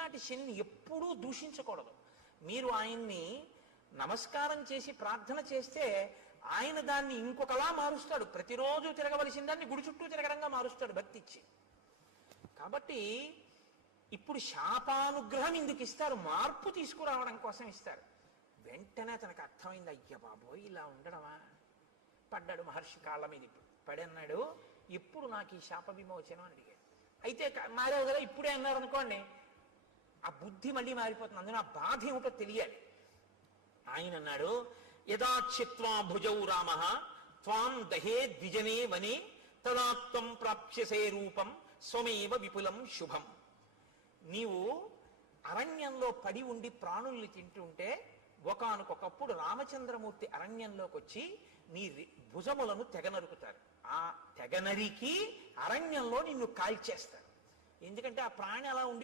ఏలినాటి శనిని ఎప్పుడూ దూషించకూడదు. మీరు ఆయన్ని నమస్కారం చేసి ప్రార్థన చేస్తే ఆయన దాన్ని ఇంకొకలా మారుస్తాడు. ప్రతిరోజు తిరగవలసిన దాన్ని గుడి చుట్టూ తిరగడంగా మారుస్తాడు భక్తి ఇచ్చి. కాబట్టి ఇప్పుడు శాపానుగ్రహం ఇందుకు ఇస్తారు, మార్పు తీసుకురావడం కోసం ఇస్తారు. వెంటనే తనకు అర్థమైంది, అయ్య బాబోయ్ ఇలా ఉండడమా. పడ్డాడు మహర్షి కాళ్ళ మీద. ఇప్పుడు పడి అన్నాడు, ఎప్పుడు నాకు ఈ శాప విమోచనం అని అడిగాడు. అయితే మారేవు కదా, ఇప్పుడే అన్నారు అనుకోండి, ఆ బుద్ధి మళ్ళీ మారిపోతుంది. అందులో ఆ బాధ ఏమిటో తెలియాలి. ఆయన అన్నాడు, యదాచిత్వా భుజౌ రామ త్వాం దహే ద్విజనే వనే తదాత్వం ప్రాప్స్యసే రూపం స్వమేవ విపులం శుభం. నీవు అరణ్యంలో పడి ఉండి ప్రాణుల్ని తింటుంటే ఒకానొకప్పుడు రామచంద్రమూర్తి అరణ్యంలోకి వచ్చి నీ భుజములను తెగనరుకుతారు. ఆ తెగనరికి అరణ్యంలో నిన్ను కాల్చేస్తారు. ఎందుకంటే ఆ ప్రాణి అలా ఉండి